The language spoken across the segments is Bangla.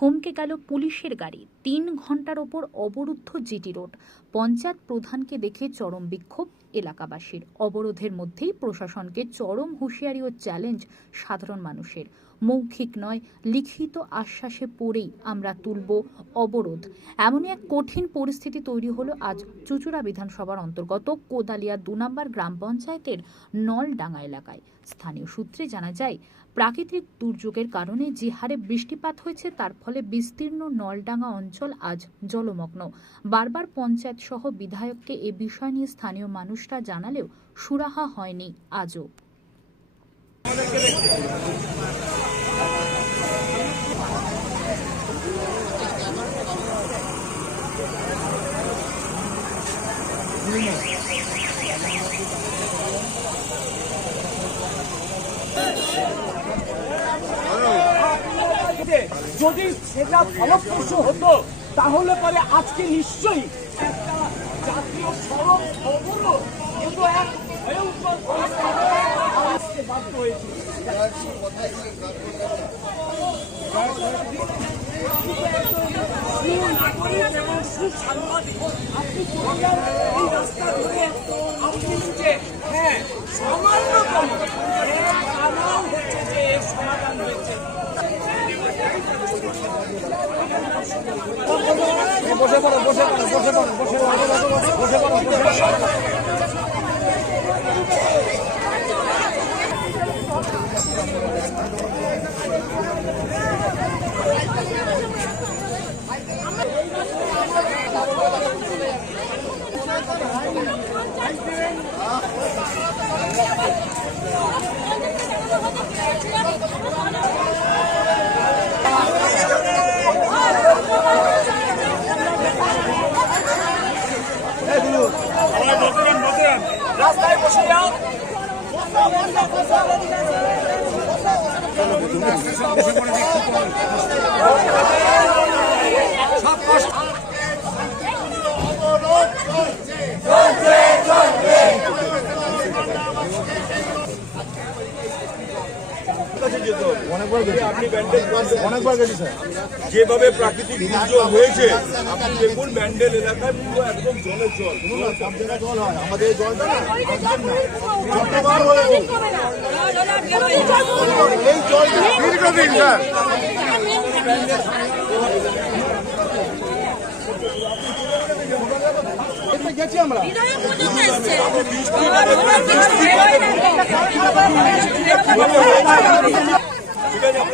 থমকে গেল পুলিশের গাড়ি। তিন ঘণ্টার ওপর অবরুদ্ধ জিটি রোড। পঞ্চায়েত প্রধানকে দেখে চরম বিক্ষোভ এলাকাবাসীর। অবরোধের মধ্যেই প্রশাসনকে চরম হুঁশিয়ারি ও চ্যালেঞ্জ সাধারণ মানুষের। মৌখিক নয়, লিখিত আশ্বাসে পড়েই আমরা তুলব অবরোধ। এমনই এক কঠিন পরিস্থিতি তৈরি হলো আজ চুচুড়া বিধানসভার অন্তর্গত কোদালিয়া দু নম্বর গ্রাম পঞ্চায়েতের নলডাঙ্গা এলাকায়। স্থানীয় সূত্রে জানা যায় প্রাকৃতিক দুর্যোগের কারণে যে হারে বৃষ্টিপাত হয়েছে, তার ফলে বিস্তীর্ণ নলডাঙ্গা অঞ্চল আজ জলমগ্ন। বারবার পঞ্চায়েত সহ বিধায়ককে এ বিষয় নিয়ে স্থানীয় মানুষরা জানালেও সুরাহা হয়নি আজও। যদি সেটা ফলপ্রসূ হতো তাহলে পরে আজকে নিশ্চয়ই কিন্তু এক হ্যাঁ হচ্ছে সমাধান হয়েছে। রাস্তায় বসে যাও অনেকবার গেছি যেভাবে প্রাকৃতিক দুর্যোগ হয়েছে, আপনি দেখুন ব্যান্ডেল এলাকায় পুরো একদম জলের জল। আমাদের গেছি আমরা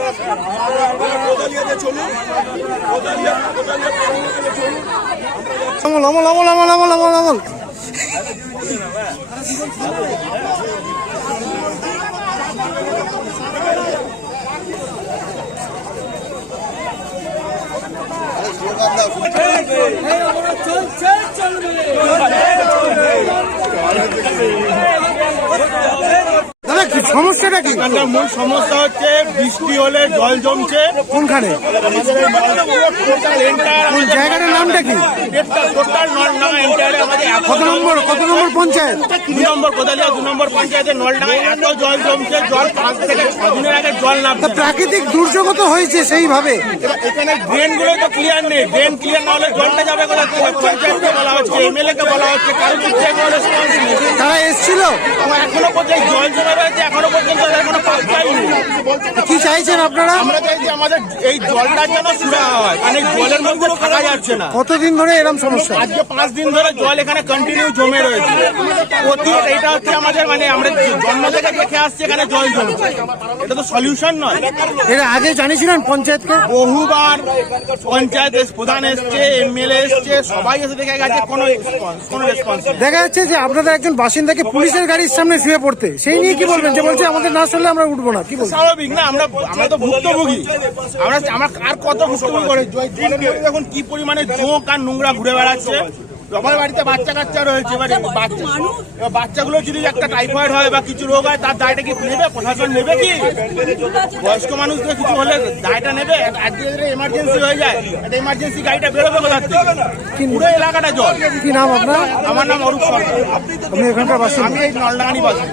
আছে আপনারা আপনারা কোদালিয়াতে চলুন কোদালিয়া কোদালিয়া পাহাড়ে চলুন আমল আমল আমল আমল আমল আমল আমল চলবে সমস্যাটা কি? এখানকার মূল সমস্যা হচ্ছে বৃষ্টি হলে জল জমছে। কোনখানে? কোন জায়গাটার নামটা কি? কত নম্বর কত নম্বর পঞ্চায়েত? দু নম্বর কোদালিয়া দু নম্বর পঞ্চায়েতের নলডাঙ্গায় এত জল জমছে জল পাঁচ থেকে ছ দিনের আগে জল নামছে। প্রাকৃতিক দুর্যোগ তো হয়েছে সেইভাবে। এখানে ড্রেনগুলো তো ক্লিয়ার নেই। ড্রেন ক্লিয়ার না হলে জলটা যাবে কোথা থেকে পঞ্চায়েতকে বলা হচ্ছে এমএলএ কে বলা হচ্ছে কারও কিছু কোনো রেসপন্স নেই। তারা এসছিল? এখনও পর্যন্ত জল জমে রয়েছে এখনও পর্যন্ত তাদের কোনো পাস কি চাইছেন আপনারা? আমরা চাইছি আমাদের এই জলটার যেন সুরাহা হয় কারণ জলের মধ্যে থাকা যাচ্ছে না। কতদিন ধরে এরকম সমস্যা? আজকে পাঁচ দিন ধরে জল এখানে কন্টিনিউ জমে রয়েছে। প্রতি এটা হচ্ছে আমাদের মানে আমরা জন্ম থেকে দেখে আসছি এখানে জল জমছে। এটা তো সলিউশন নয়। এর আগে জানিয়েছিলেন পঞ্চায়েতকে? বহুবার পঞ্চায়েত প্রধান এসছে এমএলএ এসছে সবাই এসে দেখে গেছে কোনো কোনো রেসপন্স দেখা যাচ্ছে যে আপনাদের একজন বাসিন্দাকে পুলিশের গাড়ির সামনে শুয়ে পড়তে সেই নিয়ে কি বলবেন? যে বলছে আমাদের না শুনলে আমরা উঠবো না। কি বলবেন? স্বাভাবিক না আমরা আমরা তো ভুক্তভোগী। আমরা আমরা আর কত ভুক্তভোগী করে? দেখুন কি পরিমাণে জোঁক আর নোংরা ঘুরে বেড়াচ্ছে। আমার বাড়িতে বাচ্চা কাচ্চা রয়েছে এবারে বাচ্চা বাচ্চাগুলো যদি একটা টাইফয়েড হয় বা কিছু রোগ হয় তার দায়টা কি নেবে? প্রশাসন নেবে কি? বয়স্ক মানুষদের কিছু হলে দায়টা নেবে? এমার্জেন্সি হয়ে যায়। একটা এমার্জেন্সি গাড়িটা বেরোবে কোথা থেকে? পুরো এলাকাটা জল। কি নাম আপনার? আমার নাম অরূপ সরকার। আপনি এখানকার বাসিন্দা? আমি এই নলডাঙানি বাসী